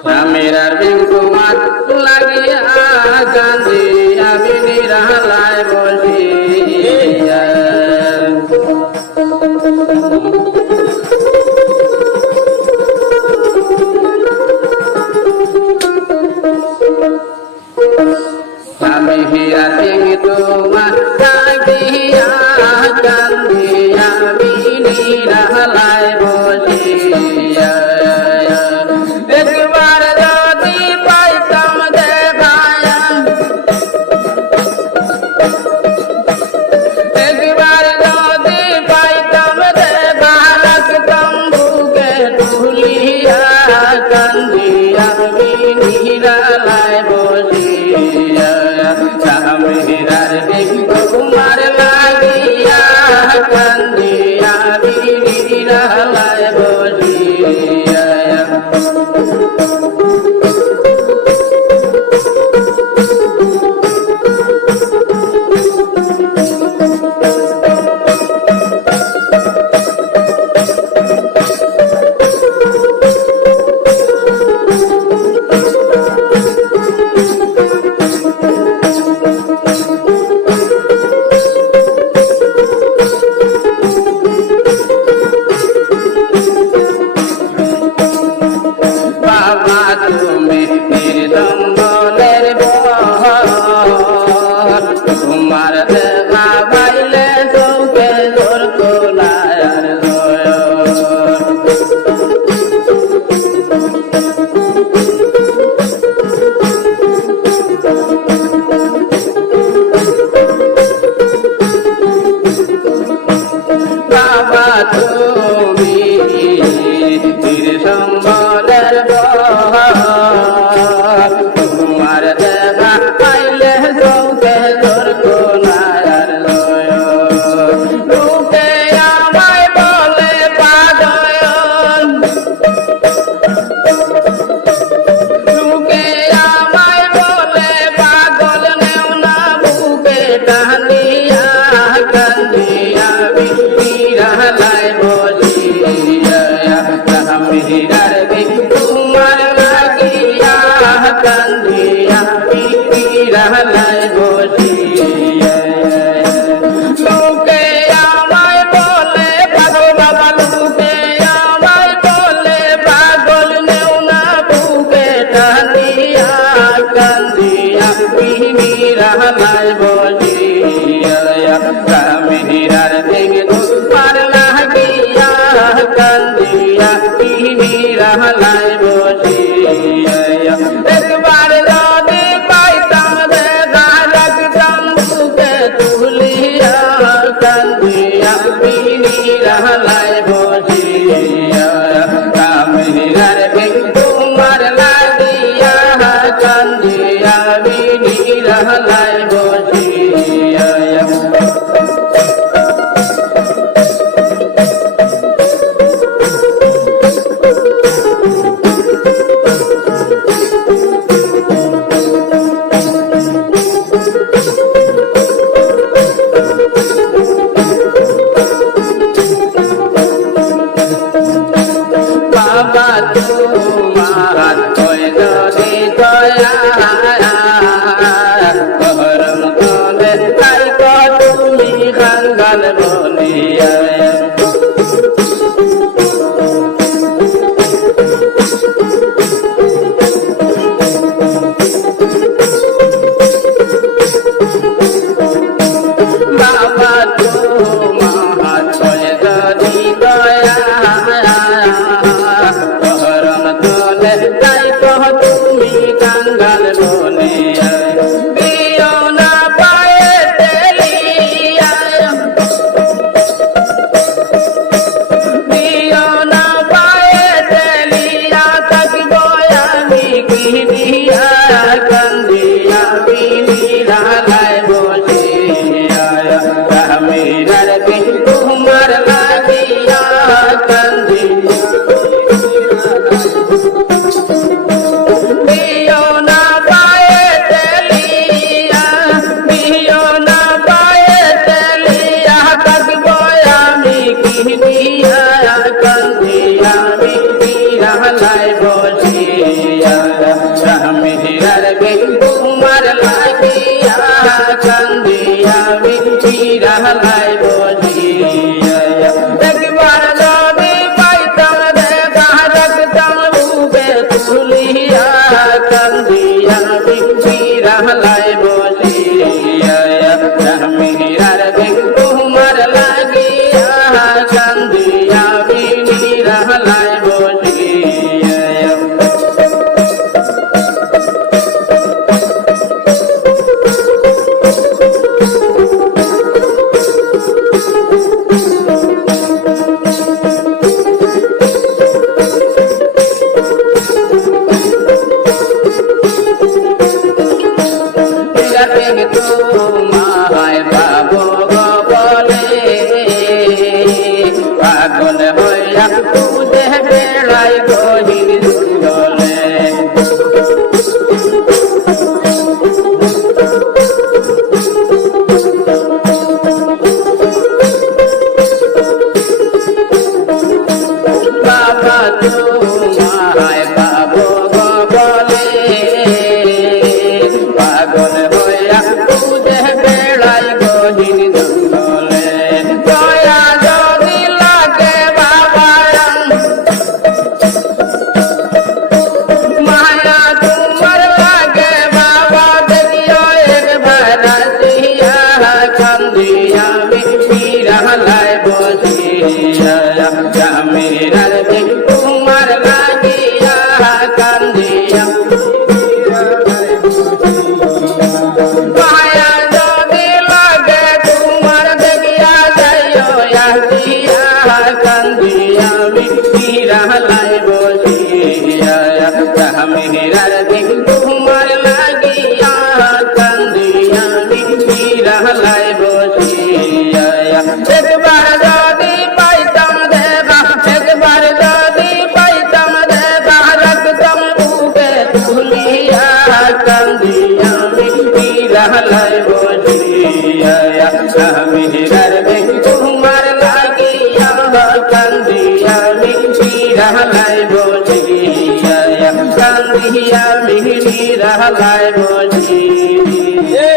স্বামীর বিকুমার লাগিয়া কান্দি আমি নিরালায় বসিয়া আমি হিয়া সিং তোমার লাগিয়া কান্দি আমি নিরালায় বসিয়া একবার যদি পাইতাম দেখায়া একবার যদি পাইতাম দেখা রাখতাম বুকে তুলিয়া কান্দিয়া আমি নিরালায় বসিয়া স্বামীরার বিকুমার লাগিয়া কান্দিয়া আমি নিরালায় বসিয়া বাবা তুমি নির্দম্বনের বর তোমার দেখা পাইলে চৌকে জোর কোলায়ার বাবা তুমি নির্দম্বনের তোমার দেখা পাইলে চৌকে জোর কোলায়ার লোকে আমায় বলে পাগল লোকে আমায় বলে পাগল নেও না বুকে টানিয়া কান্দিয়া বিরালায় বসিয়া স্বামীরার বিকুমার লাগিয়া কান্দিয়া বিরালায় বসিয়া লোকে আমায় বলে পাগল বাবা লোকে আমায় বলে পাগল নেও না বুকে টানিয়া কান্দিয়া বিরালায় বসিয়া স্বামীরার বিকুমার লাগিয়া কান্দিয়া বিরালায় বসিয়া একবার যদি পাইতাম দেখা রাখতাম বুকে তুলিয়া কান্দিয়া বিরালায় বসিয়া স্বামীরার বিকুমার লাগিয়া কান্দিয়া বিরালায় বসিয়া বাবা তোমার কয় যদি দয়া করম তলে তাই তুমি খাঙ্গাল বলিয়া বাবা তোমার কয় যদি দয়া করম বসিয়া রামের তোমার লাগিয়া কান্দিয়া বিরালাই বসিয়া একবার যদি পাইতাম দেখা রাখতাম বুকে তুলিয়া কান্দিয়া বিরালাই বসিয়া রামের তোমার লাগিয়া কান্দিয়া বিরালাই বসিয়া তোমায় পাবো বলে পাগল হইয়া তুদে বেড়াই গহির জলে বাবা তোমায় পাবো বলে পাগল হইয়া তুদে বেড়াই গহির জঙ্গলে দয়া যদি লাগে বাবা মায়া তোমার লাগে বাবা দেখিও একবার আসিয়া কান্দিয়া বিরালাই বসিয়া জামিরার তোমার লাগিয়া কান্দিয়া মায়া যদি লাগে তোমার দেখিয়া যাইও আসিয়া কান্দিয়া বিরালাই বসিয়া জামিরার তোমার লাগিয়া কান্দিয়া বিরালাই বসিয়া একবার যদি পাইতাম দেখা একবার যদি পাইতাম দেখা রাখতাম বুকে তুলিয়া কান্দিয়া বিরালাই বসিয়া জামিরার তোমার লাগিয়া কান্দিয়া বিরালাই বসিয়া কান্দিয়া বিরালাই বসিয়া